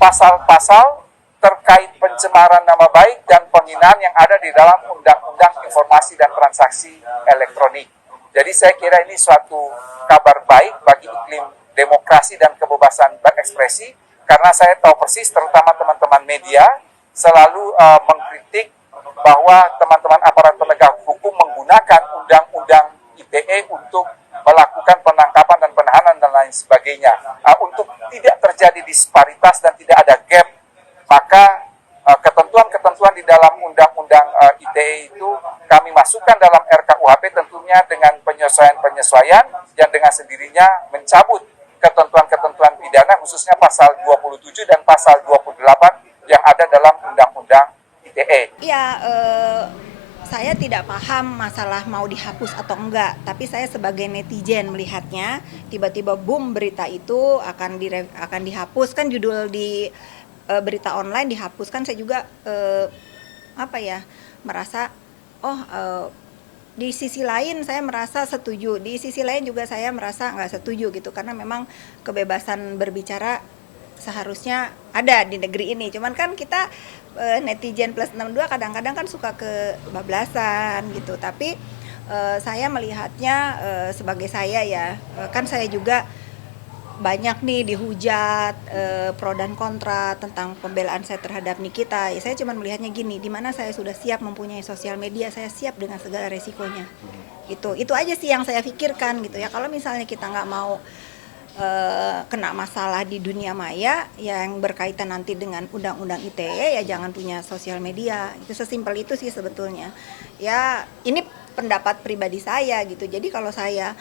pasal-pasal terkait pencemaran nama baik dan penghinaan yang ada di dalam Undang-Undang Informasi dan Transaksi Elektronik. Jadi saya kira ini suatu kabar baik bagi iklim demokrasi dan kebebasan berekspresi, karena saya tahu persis terutama teman-teman media selalu mengkritik bahwa teman-teman aparat penegak hukum menggunakan Undang-Undang ITE untuk melakukan penangkapan dan penahanan dan lain sebagainya. Untuk tidak terjadi disparitas dan tidak ada gap, maka ketentuan-ketentuan di dalam Undang-Undang ITE itu kami masukkan dalam RKUHP tentunya dengan penyesuaian-penyesuaian yang dengan sendirinya mencabut ketentuan-ketentuan pidana khususnya pasal 27 dan pasal 28 yang ada dalam Undang-Undang ITE. Iya, saya tidak paham masalah mau dihapus atau enggak, tapi saya sebagai netizen melihatnya tiba-tiba boom berita itu akan dihapus, kan judul di berita online dihapuskan. Saya juga merasa di sisi lain saya merasa setuju, di sisi lain juga saya merasa nggak setuju gitu, karena memang kebebasan berbicara seharusnya ada di negeri ini. Cuman kan kita netizen plus 62 kadang-kadang kan suka kebablasan gitu. Tapi saya melihatnya sebagai saya ya, kan saya juga banyak nih dihujat pro dan kontra tentang pembelaan saya terhadap Nikita. Ya, saya cuma melihatnya gini, di mana saya sudah siap mempunyai sosial media, saya siap dengan segala resikonya. Itu aja sih yang saya pikirkan gitu ya. Kalau misalnya kita nggak mau kena masalah di dunia maya yang berkaitan nanti dengan Undang-Undang ITE, ya jangan punya sosial media. Itu sesimpel itu sih sebetulnya. Ya ini pendapat pribadi saya gitu. Jadi kalau saya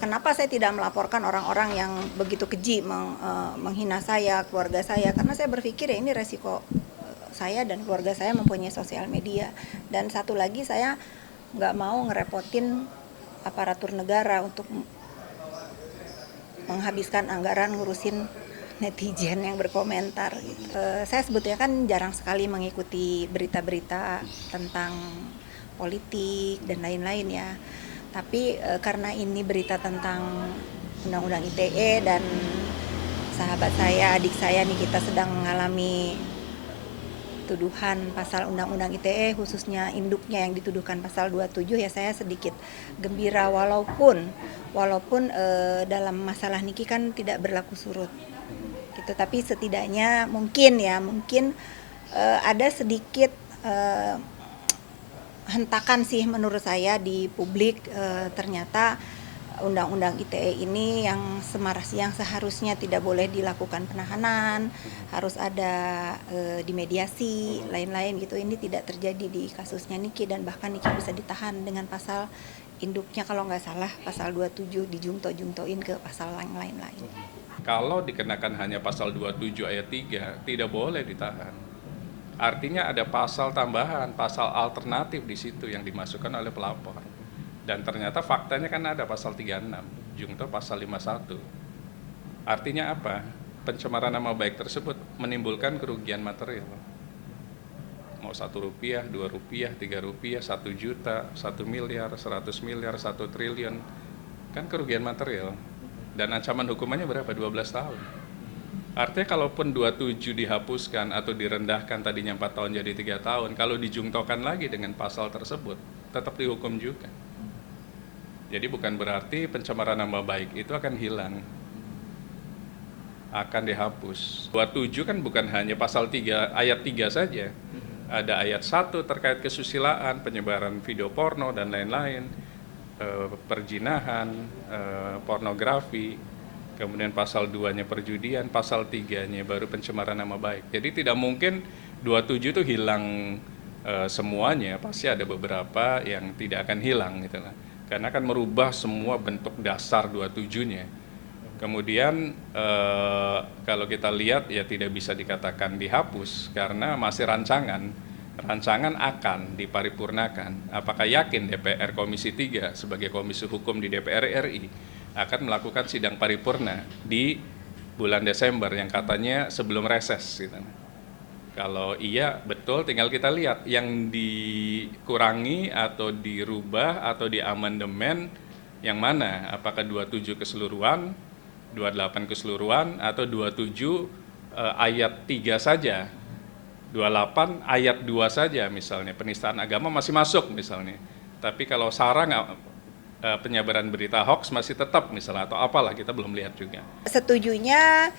kenapa saya tidak melaporkan orang-orang yang begitu keji menghina saya, keluarga saya, karena saya berpikir ya ini resiko saya dan keluarga saya mempunyai sosial media. Dan satu lagi, saya nggak mau ngerepotin aparatur negara untuk menghabiskan anggaran ngurusin netizen yang berkomentar gitu. Saya sebetulnya kan jarang sekali mengikuti berita-berita tentang politik dan lain-lain ya. Tapi karena ini berita tentang Undang-Undang ITE dan sahabat saya, adik saya nih, kita sedang mengalami tuduhan pasal Undang-Undang ITE, khususnya induknya yang dituduhkan pasal 27, ya saya sedikit gembira walaupun dalam masalah Niki kan tidak berlaku surut gitu. Tapi setidaknya mungkin ada sedikit hentakan sih menurut saya di publik. Ternyata Undang-Undang ITE ini yang seharusnya tidak boleh dilakukan penahanan, harus ada dimediasi, lain-lain gitu. Ini tidak terjadi di kasusnya Niki, dan bahkan Niki bisa ditahan dengan pasal induknya kalau nggak salah pasal 27 dijungto-jungtoin ke pasal lain-lain. Kalau dikenakan hanya pasal 27 ayat 3 tidak boleh ditahan. Artinya ada pasal tambahan, pasal alternatif di situ yang dimasukkan oleh pelapor. Dan ternyata faktanya kan ada pasal 36, jungto pasal 51. Artinya apa? Pencemaran nama baik tersebut menimbulkan kerugian material. Mau Rp1, Rp2, Rp3, Rp1 juta, 1 miliar, 100 miliar, 1 triliun. Kan kerugian material. Dan ancaman hukumannya berapa? 12 tahun. Artinya kalaupun 27 dihapuskan atau direndahkan tadinya 4 tahun jadi 3 tahun, kalau dijungtokan lagi dengan pasal tersebut, tetap dihukum juga. Jadi bukan berarti pencemaran nama baik itu akan hilang, akan dihapus. 27 kan bukan hanya pasal 3, ayat 3 saja. Ada ayat 1 terkait kesusilaan, penyebaran video porno dan lain-lain, perjinahan, pornografi, kemudian pasal 2-nya perjudian, pasal 3-nya baru pencemaran nama baik. Jadi tidak mungkin 27 itu hilang semuanya, pasti ada beberapa yang tidak akan hilang gitu lah. Karena akan merubah semua bentuk dasar 27-nya. Kemudian kalau kita lihat ya tidak bisa dikatakan dihapus karena masih rancangan akan diparipurnakan. Apakah yakin DPR Komisi 3 sebagai Komisi Hukum di DPR RI akan melakukan sidang paripurna di bulan Desember yang katanya sebelum reses gitu. Kalau iya betul, tinggal kita lihat yang dikurangi atau dirubah atau diamandemen yang mana, apakah 27 keseluruhan, 28 keseluruhan, atau 27 ayat 3 saja, 28 ayat 2 saja misalnya, penistaan agama masih masuk misalnya. Tapi kalau SARA penyebaran berita hoax masih tetap misalnya, atau apalah, kita belum lihat juga. Setujunya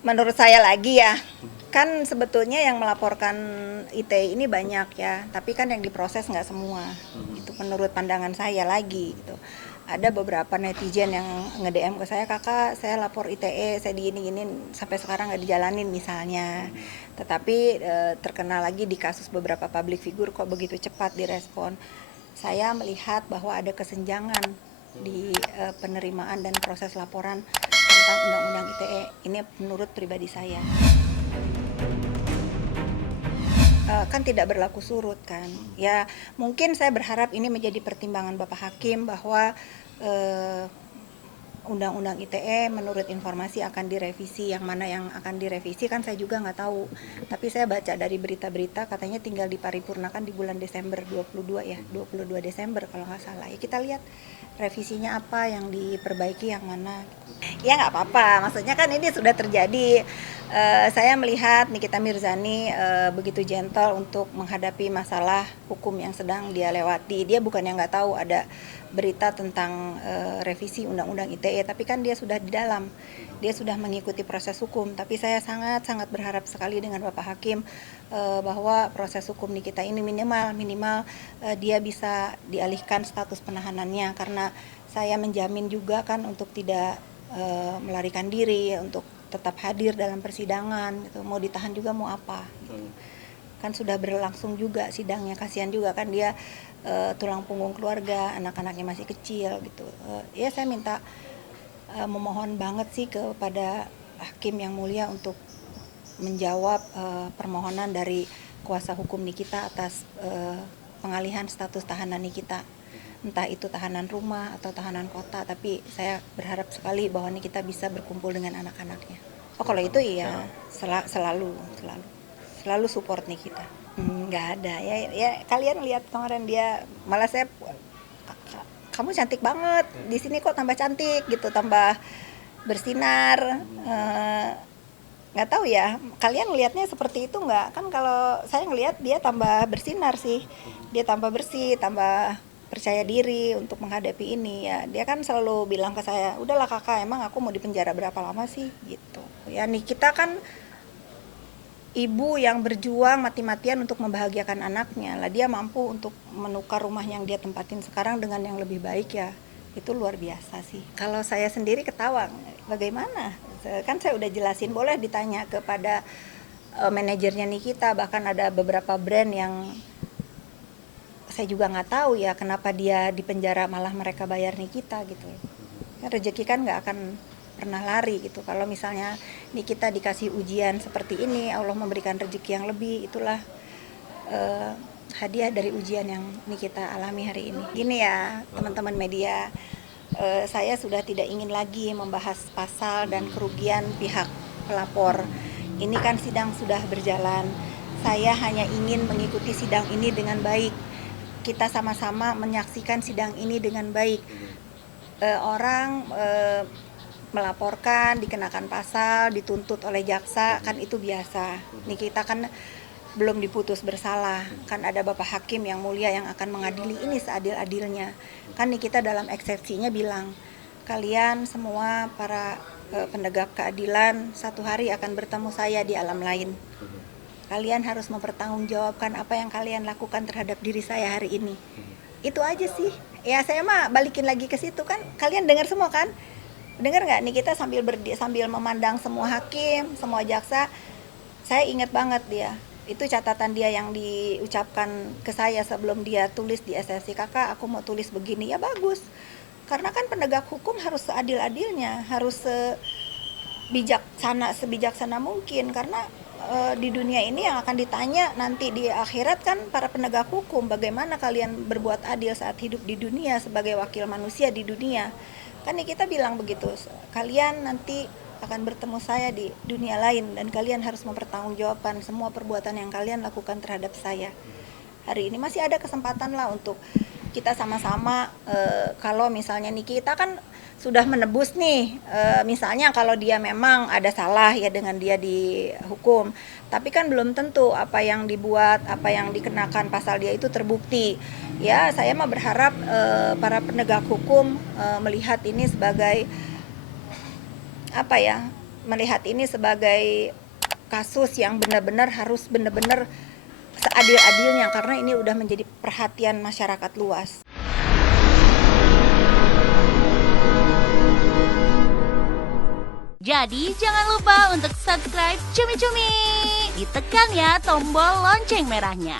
menurut saya lagi ya, kan sebetulnya yang melaporkan ITE ini banyak ya, tapi kan yang diproses nggak semua. Itu menurut pandangan saya lagi gitu. Ada beberapa netizen yang nge-DM ke saya, kakak saya lapor ITE, saya digini-gini sampai sekarang nggak dijalanin misalnya. Tetapi terkenal lagi di kasus beberapa public figure kok begitu cepat direspon. Saya melihat bahwa ada kesenjangan di penerimaan dan proses laporan tentang undang-undang ITE. Ini menurut pribadi saya. Kan tidak berlaku surut kan. Ya mungkin saya berharap ini menjadi pertimbangan Bapak Hakim bahwa undang-undang ITE menurut informasi akan direvisi. Yang mana yang akan direvisi kan saya juga nggak tahu. Tapi saya baca dari berita-berita katanya tinggal diparipurnakan di bulan Desember 22 ya, 22 Desember kalau nggak salah. Ya kita lihat revisinya apa, yang diperbaiki yang mana. Ya nggak apa-apa, maksudnya kan ini sudah terjadi. Saya melihat Nikita Mirzani begitu gentle untuk menghadapi masalah hukum yang sedang dia lewati. Dia bukan yang nggak tahu ada berita tentang revisi undang-undang ITE, tapi kan dia sudah di dalam, dia sudah mengikuti proses hukum. Tapi saya sangat berharap sekali dengan Bapak Hakim bahwa proses hukum Nikita ini minimal dia bisa dialihkan status penahanannya, karena saya menjamin juga kan untuk tidak melarikan diri, untuk tetap hadir dalam persidangan gitu. Mau ditahan juga mau apa gitu. Kan sudah berlangsung juga sidangnya, kasihan juga kan dia tulang punggung keluarga, anak-anaknya masih kecil gitu. Ya saya minta memohon banget sih kepada Hakim yang mulia untuk menjawab permohonan dari kuasa hukum Nikita atas pengalihan status tahanan Nikita. Entah itu tahanan rumah atau tahanan kota, tapi saya berharap sekali bahwa Nikita bisa berkumpul dengan anak-anaknya. Oh kalau itu iya, selalu support Nikita. Nggak ada ya kalian lihat kemarin dia malah saya, kamu cantik banget di sini kok tambah cantik gitu, tambah bersinar. Nggak tahu ya kalian ngelihatnya seperti itu nggak, kan kalau saya ngelihat dia tambah bersinar sih, dia tambah bersih, tambah percaya diri untuk menghadapi ini ya. Dia kan selalu bilang ke saya, udahlah kakak, emang aku mau dipenjara berapa lama sih gitu ya. Nikita kan ibu yang berjuang mati-matian untuk membahagiakan anaknya lah, dia mampu untuk menukar rumah yang dia tempatin sekarang dengan yang lebih baik ya, itu luar biasa sih. Kalau saya sendiri ketawa, bagaimana? Kan saya udah jelasin, boleh ditanya kepada manajernya Nikita, bahkan ada beberapa brand yang saya juga nggak tahu ya kenapa dia dipenjara malah mereka bayar Nikita gitu. Rezeki kan nggak akan pernah lari gitu. Kalau misalnya Nikita dikasih ujian seperti ini, Allah memberikan rezeki yang lebih, itulah hadiah dari ujian yang Nikita alami hari ini. Gini ya teman-teman media, saya sudah tidak ingin lagi membahas pasal dan kerugian pihak pelapor. Ini kan sidang sudah berjalan, saya hanya ingin mengikuti sidang ini dengan baik. Kita sama-sama menyaksikan sidang ini dengan baik. Orang melaporkan, dikenakan pasal, dituntut oleh jaksa, kan itu biasa. Nikita kan belum diputus bersalah, kan ada Bapak Hakim yang mulia yang akan mengadili ini seadil-adilnya. Kan Nikita dalam eksepsinya bilang, kalian semua para penegak keadilan satu hari akan bertemu saya di alam lain. Kalian harus mempertanggungjawabkan apa yang kalian lakukan terhadap diri saya hari ini. Itu aja sih. Ya saya mah balikin lagi ke situ kan. Kalian dengar semua kan? Dengar nggak nih, kita sambil memandang semua hakim, semua jaksa. Saya ingat banget dia. Itu catatan dia yang diucapkan ke saya sebelum dia tulis di SLC, kakak aku mau tulis begini. Ya bagus. Karena kan penegak hukum harus seadil-adilnya, harus sebijaksana mungkin, karena di dunia ini yang akan ditanya nanti di akhirat kan para penegak hukum, bagaimana kalian berbuat adil saat hidup di dunia sebagai wakil manusia di dunia. Kan kita bilang begitu, kalian nanti akan bertemu saya di dunia lain dan kalian harus mempertanggungjawabkan semua perbuatan yang kalian lakukan terhadap saya. Hari ini masih ada kesempatan lah untuk kita sama-sama kalau misalnya nih kita kan sudah menebus nih, misalnya kalau dia memang ada salah ya dengan dia dihukum, tapi kan belum tentu apa yang dibuat, apa yang dikenakan pasal dia itu terbukti. Ya saya mah berharap para penegak hukum melihat ini sebagai melihat ini sebagai kasus yang benar-benar harus benar-benar seadil-adilnya, karena ini udah menjadi perhatian masyarakat luas. Jadi jangan lupa untuk subscribe Cumi Cumi. Ditekan ya tombol lonceng merahnya.